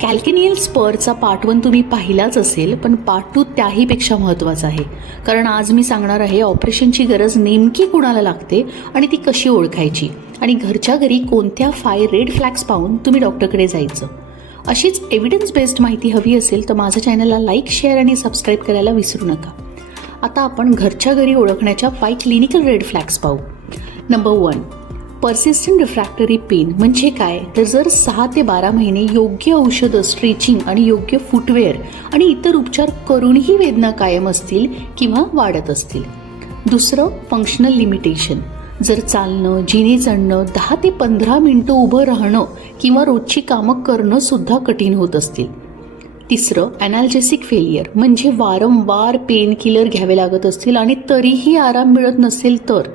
कॅल्केनियल स्परचा part 1 तुम्ही पाहिलाच असेल, पण पार्ट 2 त्याहीपेक्षा महत्त्वाचा आहे. कारण आज मी सांगणार आहे ऑपरेशनची गरज नेमकी कुणाला लागते आणि ती कशी ओळखायची, आणि घरच्या घरी कोणत्या 5 रेड फ्लॅग्स पाहून तुम्ही डॉक्टरकडे जायचं. अशीच एव्हिडन्स बेस्ड माहिती हवी असेल तर माझ्या चॅनलला लाईक, शेअर आणि सबस्क्राईब करायला विसरू नका. आता आपण घरच्या घरी ओळखण्याच्या 5 क्लिनिकल रेड फ्लॅग्स पाहू. नंबर 1, पर्सिस्टंट रिफ्रॅक्टरी पेन म्हणजे काय, तर जर 6 ते 12 महिने योग्य औषधं, स्ट्रेचिंग आणि योग्य फुटवेअर आणि इतर उपचार करूनही वेदना कायम असतील किंवा वाढत असतील. दुसरं, फंक्शनल लिमिटेशन. जर चालणं, जिने चढणं, 10 ते 15 मिनिटं उभं राहणं किंवा रोजची कामं करणं सुद्धा कठीण होत असतील. तिसरं, ॲनाल्जेसिक फेलियर म्हणजे वारंवार पेन किलर घ्यावे लागत असतील आणि तरीही आराम मिळत नसेल तर.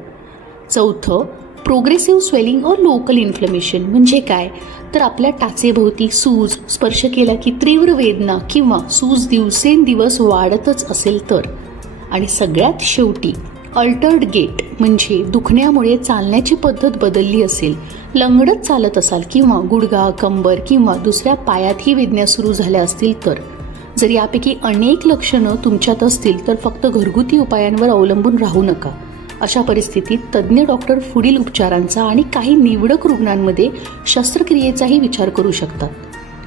चौथं, प्रोग्रेसिव्ह स्वेलिंग और लोकल इन्फ्लमेशन म्हणजे काय, तर आपल्या टाचेभोवती सूज, स्पर्श केला की तीव्र वेदना किंवा सूज दिवसेंदिवस वाढतच असेल तर. आणि सगळ्यात शेवटी, अल्टर्ड गेट म्हणजे दुखण्यामुळे चालण्याची पद्धत बदलली असेल, लंगडत चालत असाल किंवा गुडघा, कंबर किंवा दुसऱ्या पायातही वेदना सुरू झाल्या असतील तर. जर यापैकी अनेक लक्षणं तुमच्यात असतील तर फक्त घरगुती उपायांवर अवलंबून राहू नका. अशा परिस्थितीत तज्ज्ञ डॉक्टर पुढील उपचारांचा आणि काही निवडक रुग्णांमध्ये शस्त्रक्रियेचाही विचार करू शकतात.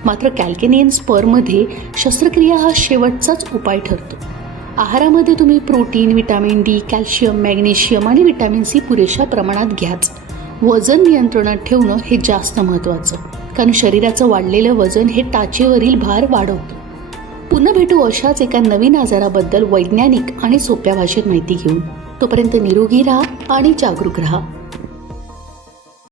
मात्र कॅल्केनियन स्परमध्ये शस्त्रक्रिया हा शेवटचाच उपाय ठरतो. आहारामध्ये तुम्ही protein, vitamin D, calcium, magnesium आणि व्हिटॅमिन सी पुरेशा प्रमाणात घ्याच. वजन नियंत्रणात ठेवणं हे जास्त महत्त्वाचं, कारण शरीराचं वाढलेलं वजन हे टाचेवरील भार वाढवतं. पुन्हा भेटू अशाच एका नवीन आजाराबद्दल वैज्ञानिक आणि सोप्या भाषेत माहिती घेऊन. तोपर्यंत निरोगी राहा आणि जागरूक राहा.